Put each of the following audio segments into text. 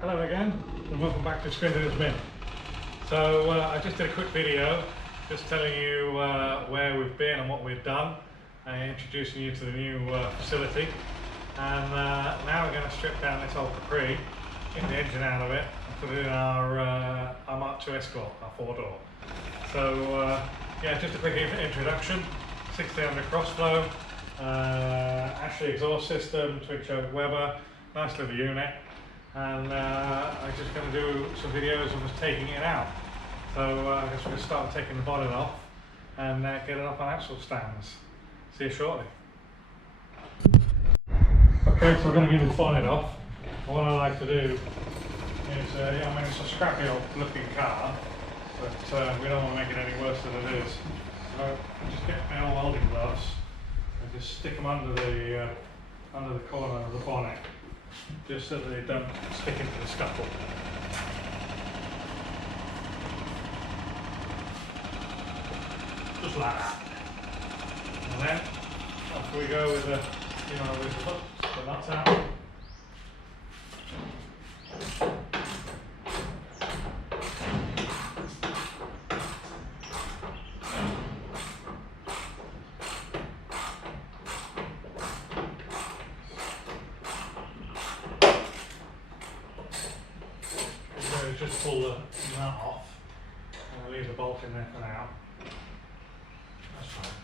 Hello again, and welcome back to Spin and Min. So I just did a quick video, just telling you where we've been and what we've done, and introducing you to the new facility. And now we're going to strip down this old Capri, get the engine out of it, and put it in our Mark II Escort, our 4-door. So yeah, just a quick introduction. 1600 crossflow, Ashley exhaust system, twin choke Weber, nice little unit. And I'm just going to do some videos of us taking it out. So I guess we're going to start taking the bonnet off and get it off on axle stands. See you shortly. Okay, so we're going to get the bonnet off. What I like to do is, I mean, it's a scrappy old looking car, but we don't want to make it any worse than it is. So I just get my old welding gloves and just stick them under the corner of the bonnet, just so that they don't stick into the scuffle. Just like that. And then off we go with the nuts out. Just pull the nut off and I'll leave the bolt in there for now. That's fine.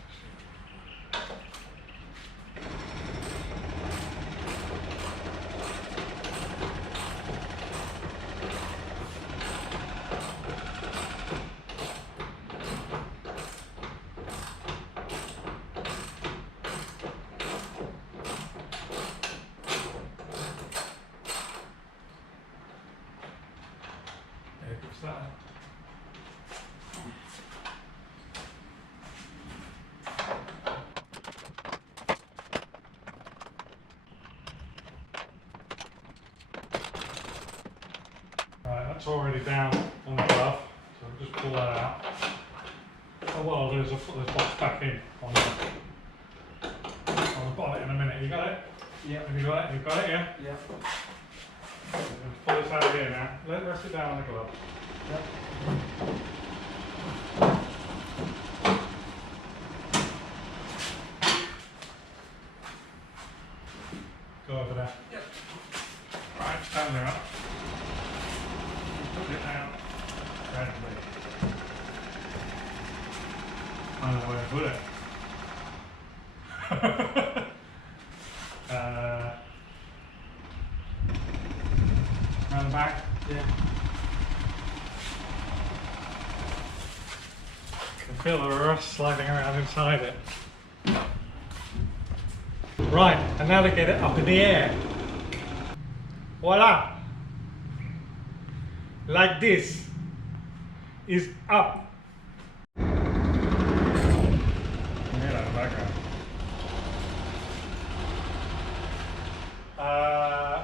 That. Right, that's already down on the glove, so I'll just pull that out. So what I'll do is I'll put this box back in on the bonnet in a minute. You got it? Yeah. Have you got it? You've got it, yeah? Yeah. Pull this out of here now. Rest it down on the glove. Yep. Go over there. Yep. Right, stand there up. Put it down gradually. I don't know where to put it. Round the back. Yeah. Feel the rust sliding around inside it. Right, and now to get it up in the air. Voila! Like this. Is up.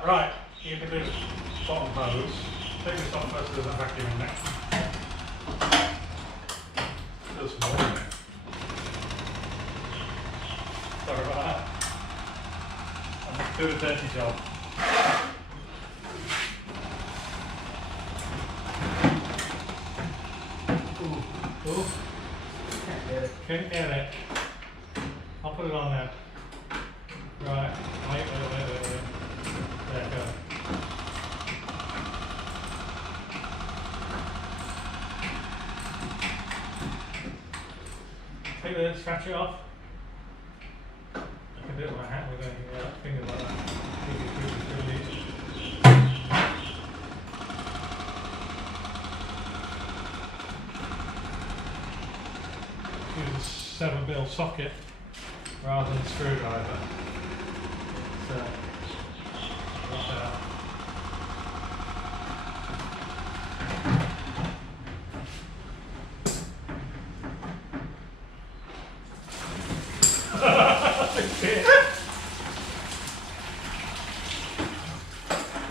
Right, you can do bottom hose. Take this off first so there's a vacuum in there. Some more in it. Sorry about that. I'm doing a dirty job. Ooh. Can't get it. Can't get it. I'll put it on there. Right. Wait. There, go. Take the scratch it off. I can do it with my hand with a finger like that. Use a 7mm socket rather than a screwdriver. So, rough it out.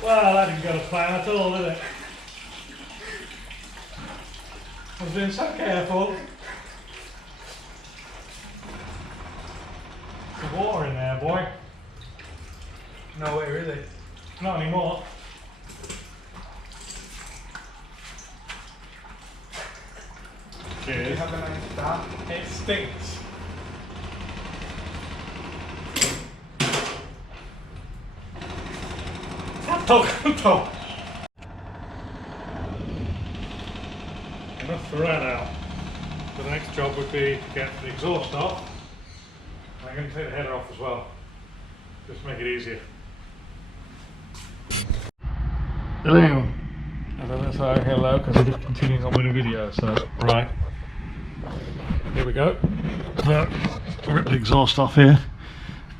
Well, that didn't go to plan at all, did it? I was being so careful. There's water in there, boy. No way, really? Not anymore. Cheers. Have a nice start. It stinks. Pinto. Enough for that out. So the next job would be to get the exhaust off. I'm going to take the header off as well, just to make it easier. Hello. I don't know, so hello, because I'm just continuing on with the video, so right. Here we go. So, rip the exhaust off here.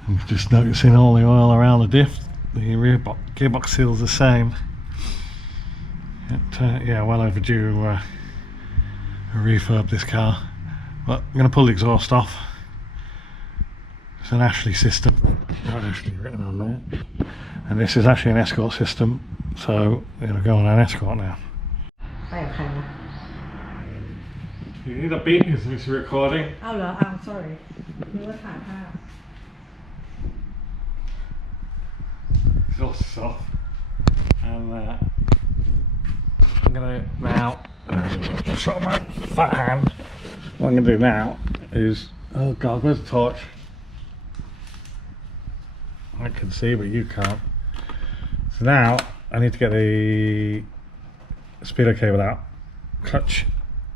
I'm just noticing all the oil around the diff. The rear gearbox seal's the same. Yeah, well overdue a refurb this car. But I'm going to pull the exhaust off. It's an Ashley system. Not Ashley written on there. And this is actually an escort system. So we're going to go on an escort now. You need a beat because this is recording. Oh no, I'm sorry. You wereถ่ายภาพ Exhaust is off. And I'm going to now show my fat hand. What I'm going to do now is, oh god, where's the torch? I can see but you can't. So now I need to get the speedo cable out. Clutch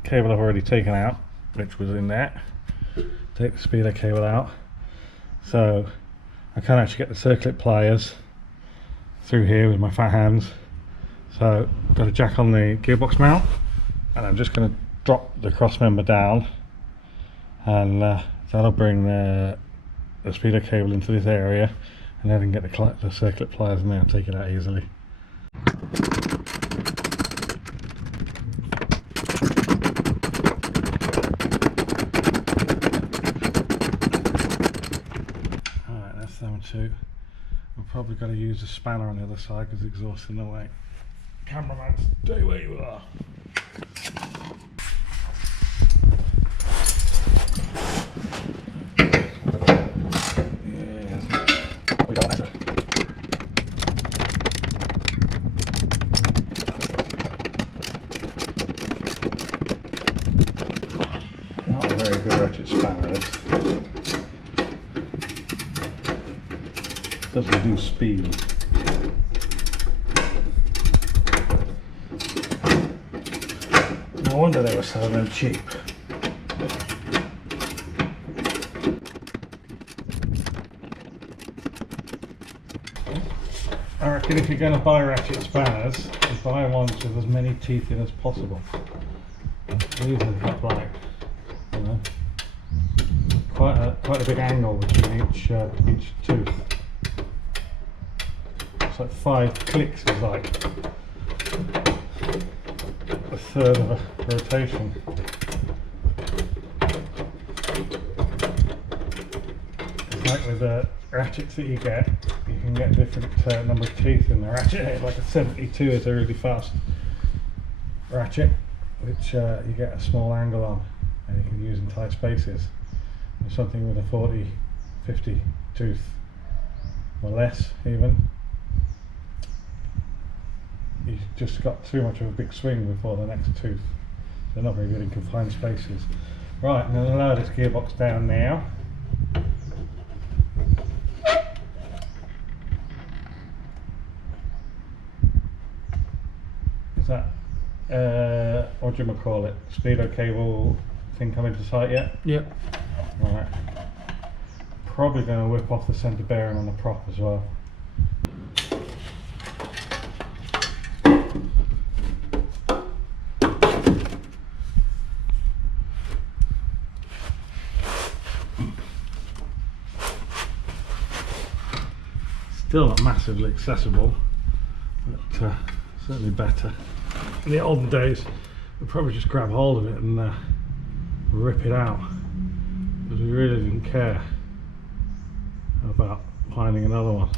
cable I've already taken out, which was in there. Take the speedo cable out. So I can't actually get the circlip pliers through here with my fat hands. So got a jack on the gearbox mount, and I'm just going to drop the cross member down, and that'll bring the speedo cable into this area, and then I can get the circlip pliers in there and take it out easily. Alright, that's number two. We've probably got to use a spanner on the other side because the exhaust is in the way. Cameraman, stay where you are. We got it. Not a very good ratchet spanner. Doesn't do speed. No wonder they were selling them cheap. I reckon if you're going to buy ratchet spanners, you buy ones with as many teeth in as possible. These have got like, you know, quite a big angle between each tooth. It's like 5 clicks is like a third of a rotation. It's like with the ratchets that you can get different number of teeth in the ratchet. Like a 72 is a really fast ratchet, which you get a small angle on and you can use in tight spaces. Or something with a 40, 50 tooth or less even. You've just got too much of a big swing before the next tooth. They're not very good in confined spaces. Right, I'm going to lower this gearbox down now. Is that, what do you call it? Speedo cable thing coming to sight yet? Yep. Right. Probably going to whip off the centre bearing on the prop as well. Still not massively accessible, but certainly better. In the olden days, we'd probably just grab hold of it and rip it out, because we really didn't care about finding another one.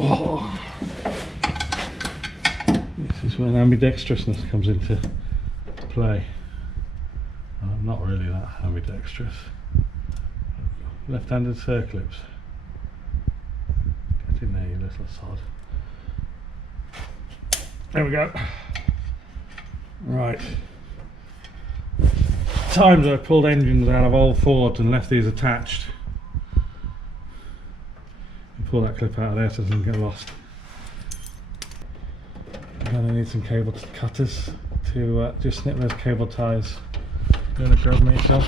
Oh. This is when ambidextrousness comes into play. I'm not really that ambidextrous. Left-handed circlips. Get in there, you little sod. There we go. Right. Times I've pulled engines out of old Fords and left these attached. Pull that clip out of there so it doesn't get lost. I'm going to need some cable cutters to just snip those cable ties. You want to grab me yourself?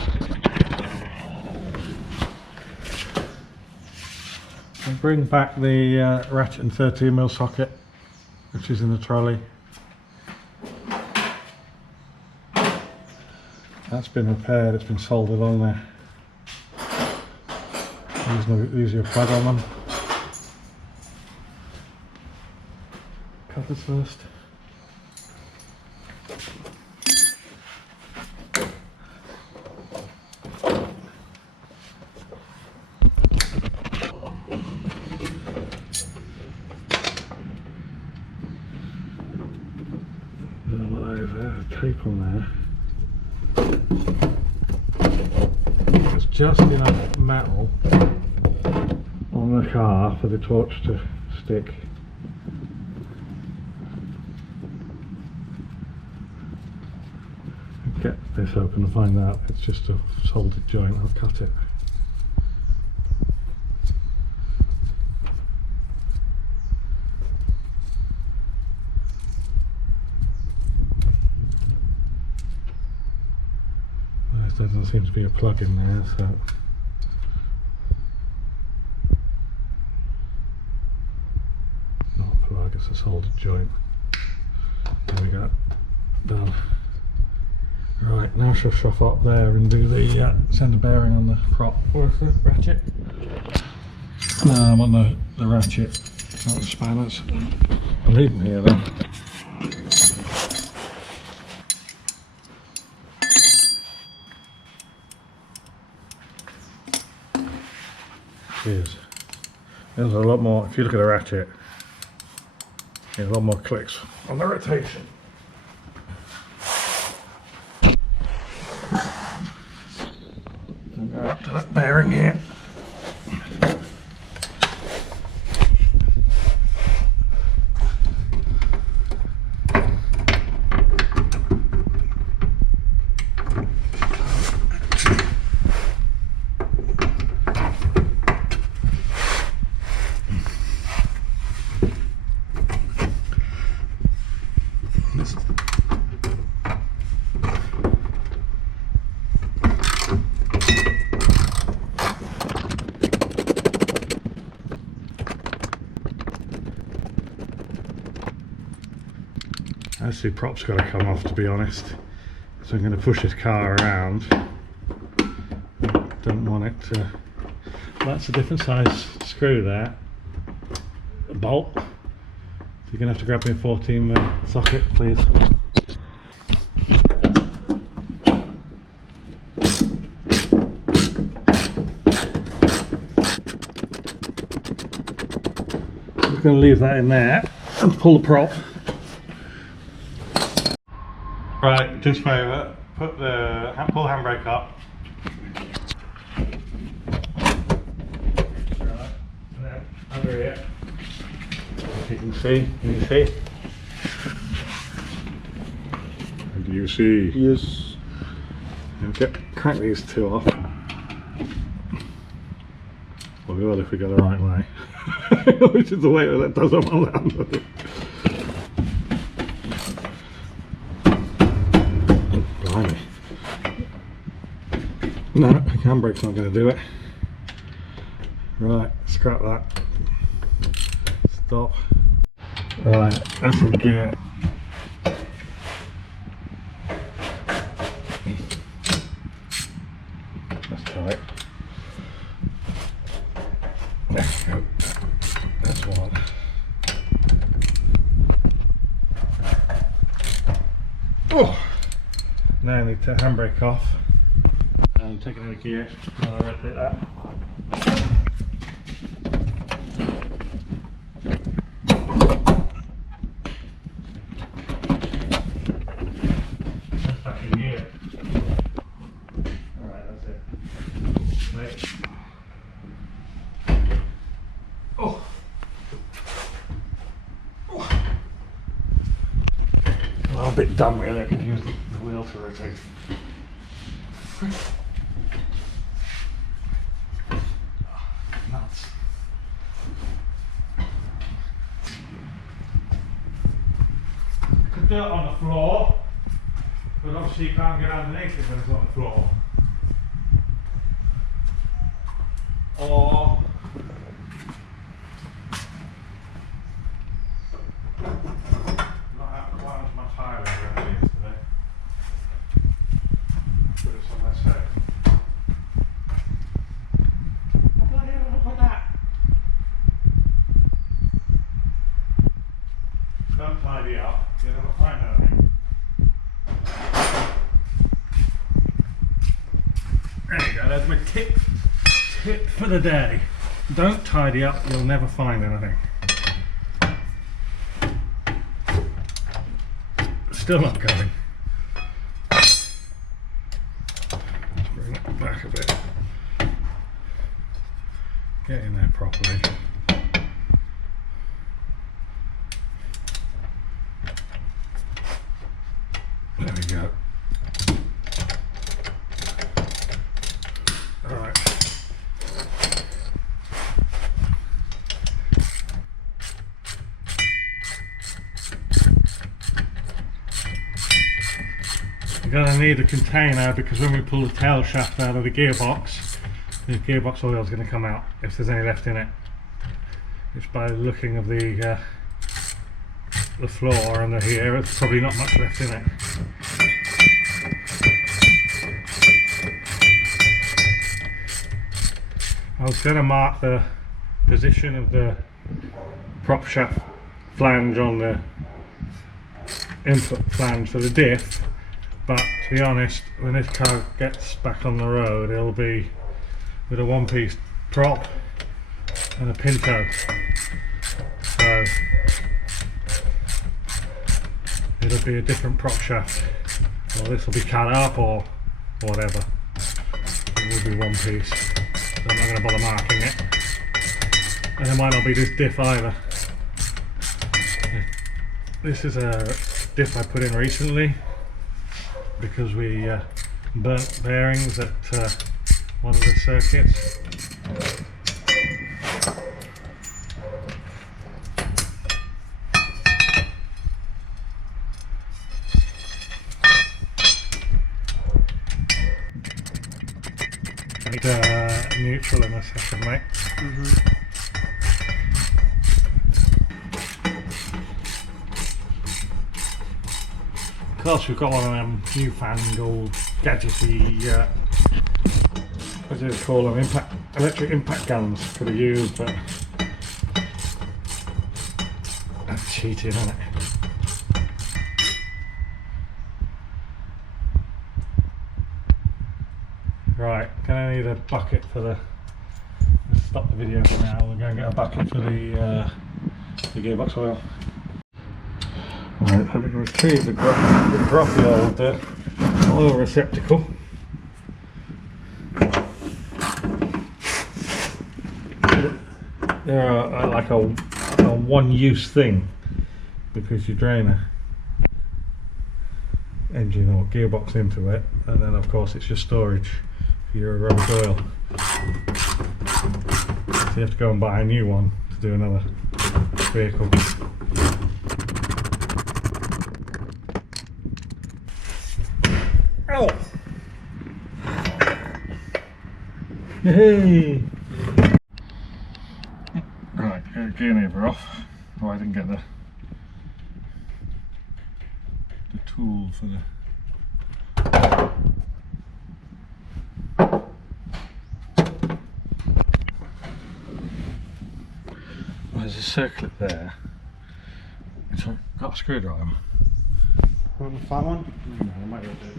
I'll bring back the ratchet and 13mm socket, which is in the trolley. That's been repaired, it's been soldered on there. Use your plug on them. Cutters first. There's tape on there. There's just enough metal on the car for the torch to stick. Get this open and find out it's just a soldered joint. I'll cut it. Well, there doesn't seem to be a plug in there, so not a plug, it's a soldered joint. There we go, done. Right, now she'll shove up there and do the centre bearing on the prop. Where's the ratchet? No, I want the ratchet, not the spanners. I'll leave them here then. Cheers. There's a lot more, if you look at the ratchet, there's a lot more clicks on the rotation. Go up to that bearing here. Actually, prop's got to come off, to be honest. So I'm going to push this car around. Don't want it to. That's a different size screw there. A bolt. So you're going to have to grab me a 14mm socket, please. I'm just going to leave that in there and pull the prop. Right, just favour, pull the handbrake up. Right, and then under here. If you can see, Do you see? Yes. Okay, crank these two off. Well, we will if we go the right way. Which is the way that does on my land. No, the handbrake's not going to do it. Right, scrap that. Stop. Right, that's a gear. That's tight. There we go. That's one. Oh! Now I need to handbrake off. I'm taking out a gear, I'll rotate that. That's back in gear. I'm a bit dumb really, I could use the wheel to rotate. Nuts. You could do it on the floor, but obviously you can't get underneath it when it's on the floor. Or not quite as much higher than it is today. Put it on that side. How bloody hell did I put that? Don't tidy up, you'll never find anything. There you go, there's my tip for the day. Don't tidy up, you'll never find anything. Still not going. Let's bring it back a bit. Get in there properly. There we go. Alright. You're going to need a container because when we pull the tail shaft out of the gearbox oil is going to come out if there's any left in it. It's by looking of the floor under here, there's probably not much left in it. I was going to mark the position of the prop shaft flange on the input flange for the diff, but to be honest, when this car gets back on the road it'll be with a one-piece prop and a Pinto, so it'll be a different prop shaft, or this will be cut up or whatever. It will be one piece, so I'm not going to bother marking it, and it might not be this diff either. This is a diff I put in recently because we burnt bearings at one of the circuits. I need neutral in a second, mate. Of course, we've got one of them newfangled gadgety, what do you call them, electric impact guns could have used, but that's cheating, isn't it? Right, gonna need a bucket for the. Let's stop the video for now. We're going to get a bucket for the gearbox oil. Right, having retrieved the grumpy old oil receptacle. They're like a one-use thing because you drain a engine or gearbox into it, and then of course it's just storage for your rubbish oil. So you have to go and buy a new one to do another vehicle. Ow! Hey! Right, get the gear lever off. Oh, I didn't get the tool for the. There's a circlip there. It's got a screwdriver. Want the flat one? No, I might not do it.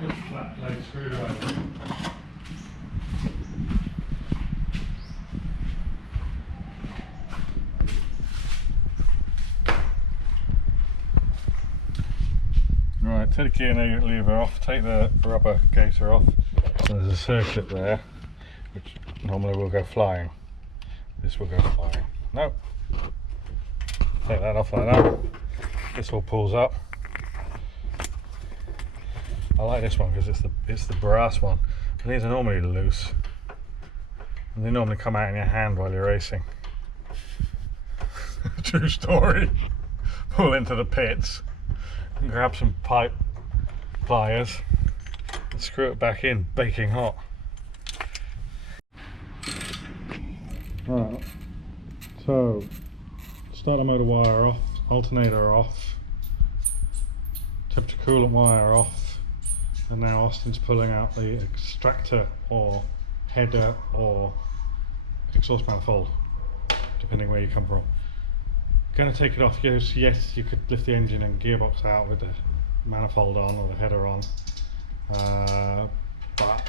Just flat blade screwdriver. Right, take the gear lever off, take the rubber gaiter off. There's a circlip there, which normally will go flying. This will go flying. No. Take that off like that. this all pulls up. I like this one because it's the brass one. And these are normally loose, and they normally come out in your hand while you're racing. True story. Pull into the pits and grab some pipe pliers and screw it back in, baking hot. Right, so start the motor wire off, alternator off, temperature coolant wire off, and now Austin's pulling out the extractor or header or exhaust manifold, depending where you come from. Going to take it off. Yes, you could lift the engine and gearbox out with the manifold on or the header on, but I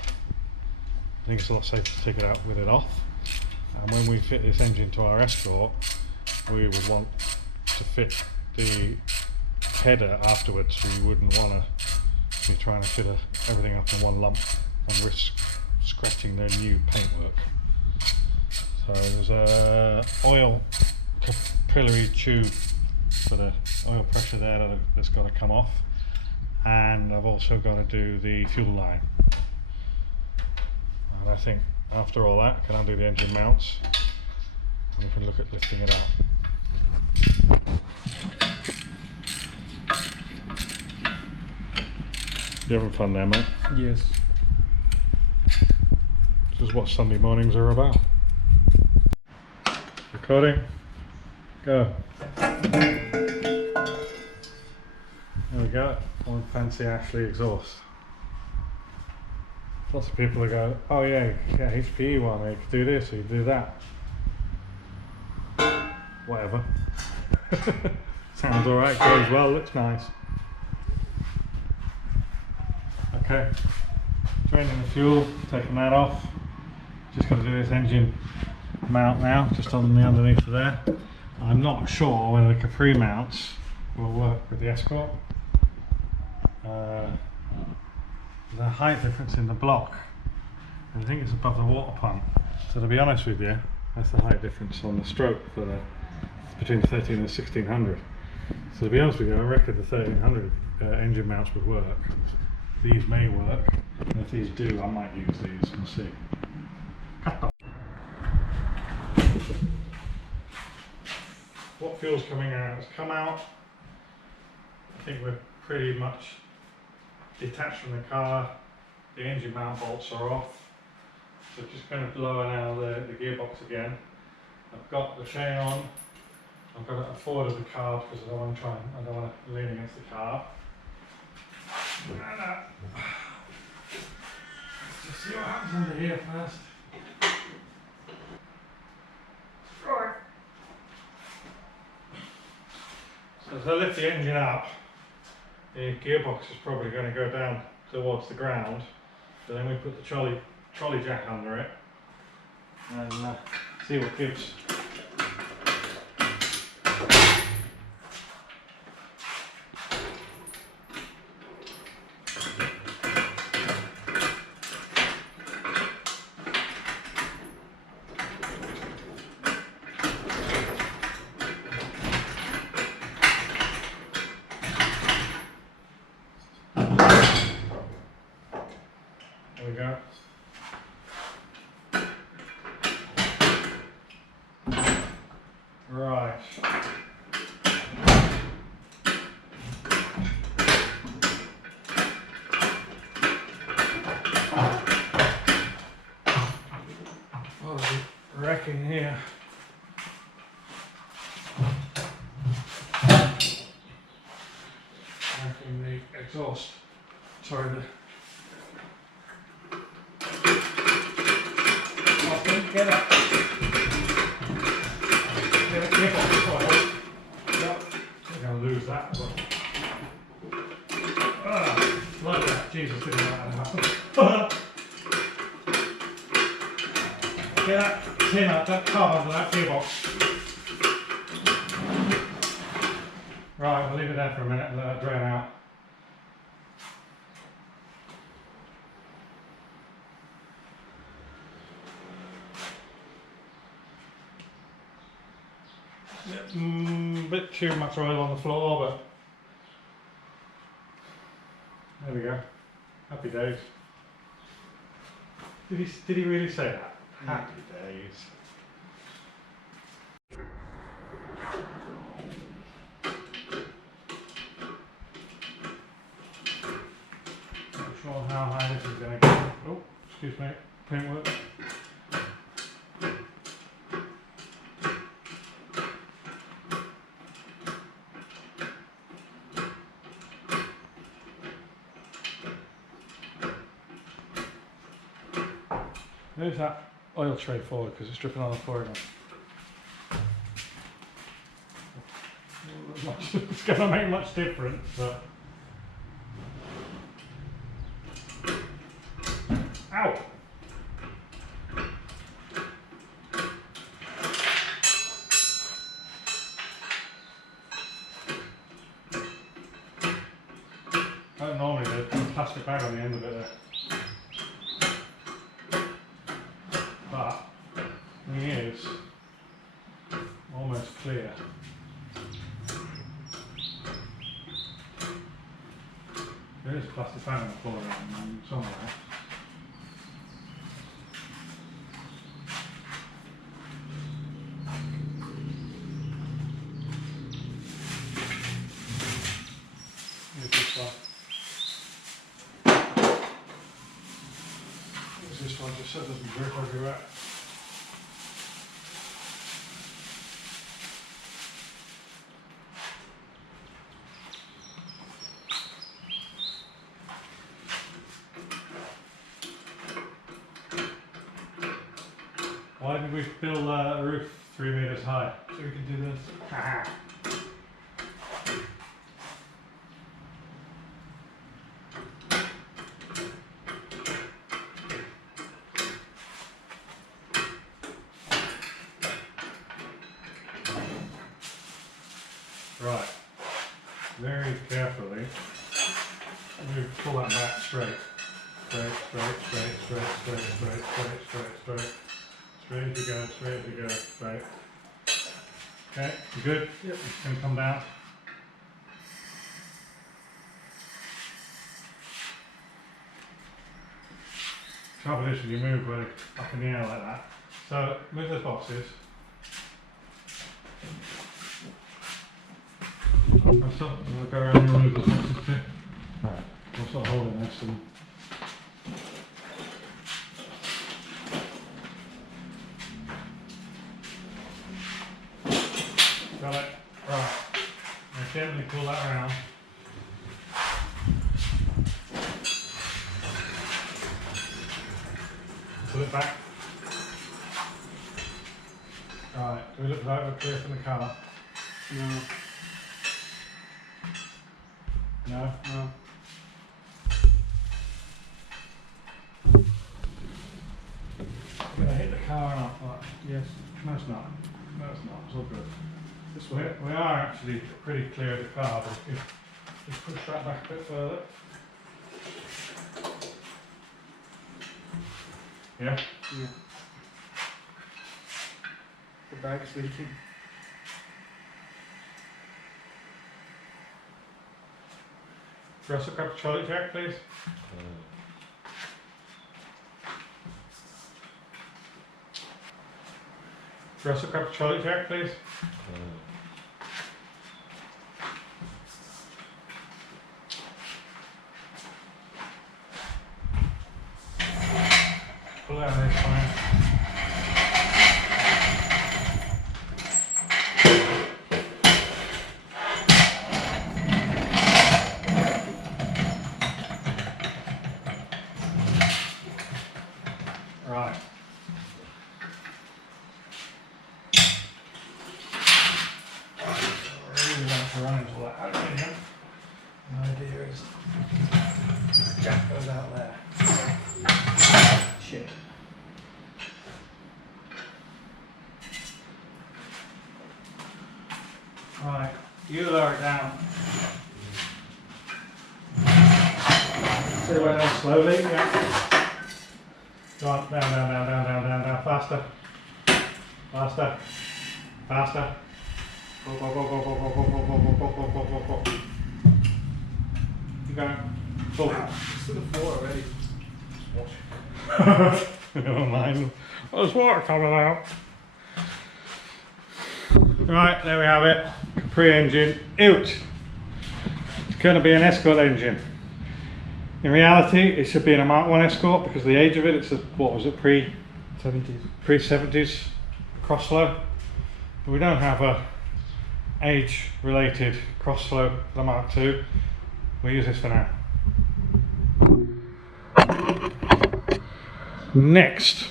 think it's a lot safer to take it out with it off. And when we fit this engine to our Escort, we would want to fit the header afterwards, so you wouldn't want to be trying to fit everything up in one lump and risk scratching the new paintwork. So there's a oil capillary tube for the oil pressure there that's got to come off, and I've also got to do the fuel line. And I think after all that, I can undo the engine mounts and we can look at lifting it out. You having fun there, mate? Yes. This is what Sunday mornings are about. Recording. Go. There we go. One fancy Ashley exhaust. Lots of people that go, oh yeah, HPE one, you could do this or you could do that. Whatever. Sounds alright, goes well, looks nice. Okay, draining the fuel, taking that off. Just got to do this engine mount now, just on the underneath of there. I'm not sure whether the Capri mounts will work with the Escort. The height difference in the block, I think it's above the water pump. So to be honest with you, that's the height difference on the stroke for between 13 and 1600. So to be honest with you, I reckon the 1300 engine mounts would work. These may work, and if these do, I might use these. We'll see. What fuel's coming out has come out. I think we're pretty much detached from the car. The engine mount bolts are off. So just going to lower now the gearbox again. I've got the chain on. I've got it forward of the car because I don't want to lean against the car. Let's just see what happens under here first. Right. So as I lift the engine up, the gearbox is probably going to go down towards the ground. So then we put the trolley jack under it and see what gives. There we go. Right. Oh, there's a wreck in here. Wrecking the exhaust. Sorry, get up. Get a gearbox coil. Yep. I'm going to lose that as well. Like that. Jesus, didn't let that happen. Get that tin out, that cover under that gearbox. Right, we'll leave it there for a minute and let that drain out. Bit too much oil on the floor, There we go. Happy days. Did he really say that? Happy days. Not sure how high this is going to go. Oh, excuse me. Paintwork. Move that oil tray forward because it's dripping on the floor again. It's going to make much difference, but. Ow! I don't normally there's a plastic bag on the end of it there. But the thing is almost clear. There is a plastic bag on the floor somewhere. Here's this one. Here's this one, just so it doesn't drip everywhere. Why did we build a roof 3 meters high? So we can do this. Right, very carefully, we pull that back straight. Straight, straight, straight, straight, straight, straight, straight, straight, straight. Straight as you go, straight as you go, straight. Okay, you good? Yep. It's going to come down. Trouble is when you move really up in the air like that. So move those boxes. We'll go around and remove those boxes too. Alright, we'll sort of hold it next to them. Got it? Right. Now gently pull that around. Pull it back. Right, do we look like we're clear from the colour? No. No? No. I'm going to hit the car and up. Right. Yes. No, it's not. No, it's not. It's all good. This way, we are actually pretty clear of the car, but if you push that back a bit further. Yeah? Yeah. The bag's leaking. Russell, grab a trolley jack, please. Russell, grab a trolley jack, please. Pull out this fine. Right. I really want to run into that aluminium. The idea is jack goes out there. Shit. Right, you lower it down. See the way down slowly, yeah. Go on, down, down, down, down, down, down, down, faster. Faster. Faster. Go, go, go, go, go, go, go, go, go, go, go, go, go, go. Keep going. It's to the floor already. Never mind. There's water coming out. Right, there we have it. Capri engine out. It's going to be an Escort engine. In reality, it should be in a Mark 1 Escort because of the age of it. It's a, what was it, pre-70s crossflow. But we don't have a age-related crossflow for the Mark 2. We'll use this for now. Next.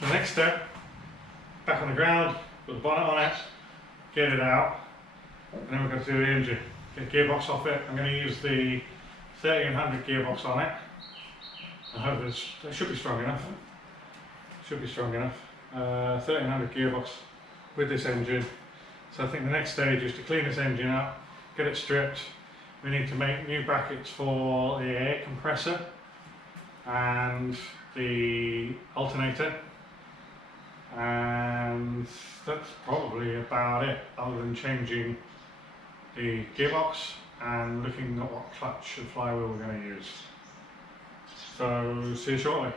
The next step, back on the ground, put the bonnet on it, get it out, and then we're going to do the engine. Get the gearbox off it. I'm going to use the 1300 gearbox on it. I hope it should be strong enough. Should be strong enough. 1300 gearbox with this engine. So I think the next stage is to clean this engine up, get it stripped. We need to make new brackets for the air compressor and the alternator. And that's probably about it, other than changing the gearbox and looking at what clutch and flywheel we're going to use. So see you shortly.